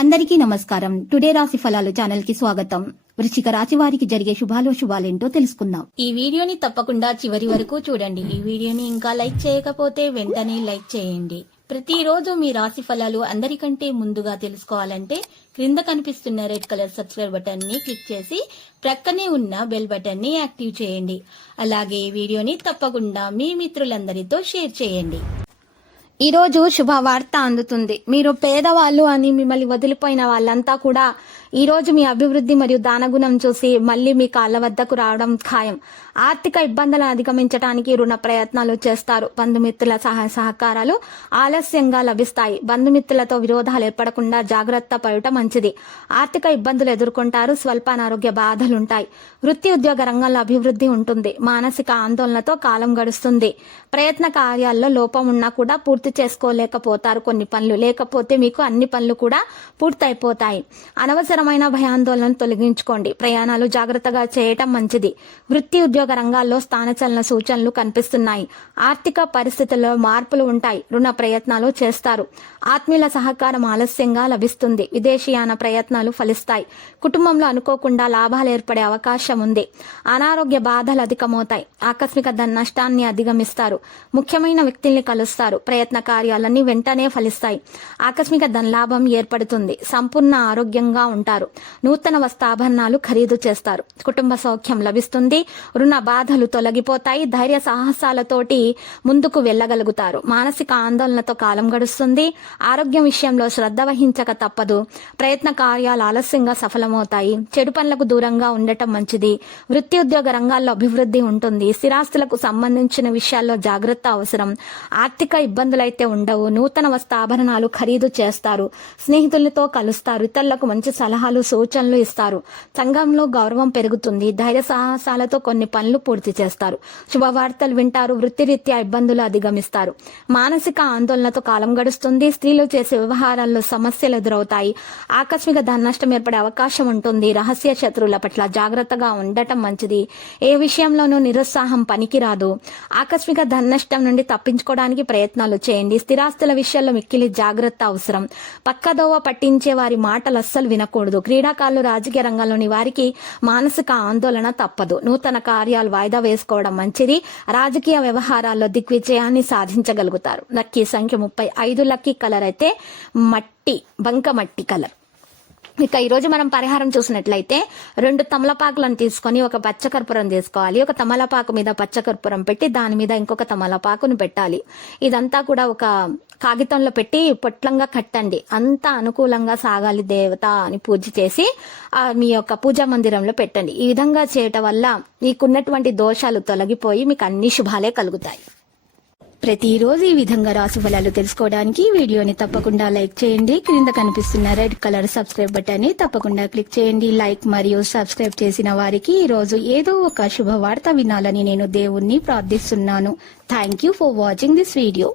అందరికీ నమస్కారం. టుడే రాశి ఫలాలు ఛానల్ కి స్వాగతం. వృశ్చిక రాశి వారికి జరిగే శుభాలేంటో తెలుసుకుందాం. ఈ వీడియోని తప్పకుండా చివరి వరకు చూడండి. ఈ వీడియోని ఇంకా లైక్ చేయకపోతే వెంటనే లైక్ చేయండి. ప్రతిరోజు మీ రాశి ఫలాలు అందరికంటే ముందుగా తెలుసుకోవాలంటే క్రింద కనిపిస్తున్న రెడ్ కలర్ సబ్స్క్రైబ్ బటన్ ని క్లిక్ చేసి ప్రక్కనే ఉన్న బెల్ బటన్ ని యాక్టివ్ చేయండి. అలాగే ఈ వీడియోని తప్పకుండా మీ మిత్రులందరితో షేర్ చేయండి. ఈ రోజు శుభవార్త అందుతుంది. మీరు పేదవాళ్ళు అని మిమ్మల్ని వదిలిపోయిన వాళ్ళంతా కూడా ఈ రోజు మీ అభివృద్ధి మరియు దానగుణం చూసి మళ్ళీ మీ కాళ్ళ వద్దకు రావడం ఖాయం. ఆర్థిక ఇబ్బందులను అధిగమించడానికి రుణ ప్రయత్నాలు చేస్తారు. బంధుమిత్రుల సహాయ సహకారాలు ఆలస్యంగా లభిస్తాయి. బంధుమిత్రులతో విరోధాలు ఏర్పడకుండా జాగ్రత్త పడటం మంచిది. ఆర్థిక ఇబ్బందులు ఎదుర్కొంటారు. స్వల్ప అనారోగ్య బాధలుంటాయి. వృత్తి ఉద్యోగ రంగంలో అభివృద్ధి ఉంటుంది. మానసిక ఆందోళనతో కాలం గడుస్తుంది. ప్రయత్న కార్యాల్లో లోపం ఉన్నా కూడా పూర్తి చేసుకోలేకపోతారు. కొన్ని పనులు లేకపోతే మీకు అన్ని పనులు కూడా పూర్తయిపోతాయి. అనవసరమైన భయాందోళనను తొలగించుకోండి. ప్రయాణాలు జాగ్రత్తగా చేయటం మంచిది. వృత్తి ఉద్యోగ రంగాల్లో స్థానచలన సూచనలు కనిపిస్తున్నాయి. ఆర్థిక పరిస్థితుల్లో మార్పులు ఉంటాయి. రుణ ప్రయత్నాలు చేస్తారు. ఆత్మీయుల సహకారం ఆలస్యంగా లభిస్తుంది. విదేశీయాన ప్రయత్నాలు ఫలిస్తాయి. కుటుంబంలో అనుకోకుండా లాభాలు ఏర్పడే అవకాశం ఉంది. అనారోగ్య బాధలు అధికమవుతాయి. ఆకస్మిక ధన నష్టాన్ని అధిగమిస్తారు. ముఖ్యమైన వ్యక్తుల్ని కలుస్తారు. ప్రయత్న కార్యాలన్నీ వెంటనే ఫలిస్తాయి. ఆకస్మిక ధనలాభం ఏర్పడుతుంది. సంపూర్ణ ఆరోగ్యంగా ఉంటారు. నూతన వస్త్రాభరణాలు ఖరీదు చేస్తారు. కుటుంబ సౌఖ్యం లభిస్తుంది. రుణ బాధలు తొలగిపోతాయి. ధైర్య సాహసాలతోటి ముందుకు వెళ్ళగలుగుతారు. మానసిక ఆందోళనతో కాలం గడుస్తుంది. ఆరోగ్యం విషయంలో శ్రద్ధ వహించక తప్పదు. ప్రయత్న కార్యాలు ఆలస్యంగా సఫలమవుతాయి. చెడు పనులకు దూరంగా ఉండటం మంచిది. వృత్తి ఉద్యోగ రంగాల్లో అభివృద్ధి ఉంటుంది. స్థిరాస్తులకు సంబంధించిన విషయాల్లో జాగ్రత్త అవసరం. ఆర్థిక ఇబ్బందులైతే ఉండవు. నూతన వస్త్రాభరణాలు ఖరీదు చేస్తారు. స్నేహితులతో కలుస్తారు. ఇతరులకు మంచి సలహాలు సూచనలు ఇస్తారు. సంఘంలో గౌరవం పెరుగుతుంది. ధైర్య సాహసాలతో కొన్ని పనులు పూర్తి చేస్తారు. శుభవార్తలు వింటారు. వృత్తిరీత్యా ఇబ్బందులు అధిగమిస్తారు. మానసిక ఆందోళనతో కాలం గడుస్తుంది. స్త్రీలు చేసే వ్యవహారాల్లో సమస్యలు ఎదురవుతాయి. ఆకస్మిక ధన నష్టం ఏర్పడే అవకాశం ఉంటుంది. రహస్య శత్రువుల పట్ల జాగ్రత్తగా ఉండటం మంచిది. ఏ విషయంలోనూ నిరుత్సాహం పనికిరాదు. ఆకస్మిక ధన నష్టం నుండి తప్పించుకోవడానికి ప్రయత్నాలు చేయండి. స్థిరాస్తుల విషయాల్లో మిక్కిలి జాగ్రత్త అవసరం. పక్కదోవ పట్టించే వారి మాటలు అస్సలు వినకూడదు. క్రీడాకారులు రాజకీయ రంగంలోని వారికి మానసిక ఆందోళన తప్పదు. నూతన కార్యాలు వాయిదా వేసుకోవడం మంచిది. రాజకీయ వ్యవహారాల్లో దిగ్విజయాన్ని సాధించగలుగుతారు. లక్కీ సంఖ్య 35. లక్కీ కలర్ అయితే బంకమట్టి కలర్. ఇక ఈరోజు మనం పరిహారం చూసినట్లయితే 2 తమలపాకులను తీసుకొని ఒక పచ్చకర్పూరం తీసుకోవాలి. ఒక తమలపాకు మీద పచ్చకర్పూరం పెట్టి దాని మీద ఇంకొక తమలపాకును పెట్టాలి. ఇదంతా కూడా ఒక కాగితంలో పెట్టి పొట్లంగా కట్టండి. అంతా అనుకూలంగా సాగాలి దేవత అని పూజ చేసి మీ యొక్క పూజా మందిరంలో పెట్టండి. ఈ విధంగా చేయటం వల్ల మీకున్నటువంటి దోషాలు తొలగిపోయి మీకు అన్ని శుభాలే కలుగుతాయి. ప్రతిరోజు ఈ విధంగా రాశి ఫలాలు తెలుసుకోవడానికి వీడియోని తప్పకుండా లైక్ చేయండి. క్రింద కనిపిస్తున్న రెడ్ కలర్ సబ్స్క్రైబ్ బటన్ ని తప్పకుండా క్లిక్ చేయండి. లైక్ మరియు సబ్స్క్రైబ్ చేసిన వారికి ఈ రోజు ఏదో ఒక శుభవార్త వినాలని నేను దేవుణ్ణి ప్రార్థిస్తున్నాను. Thank you for watching this video.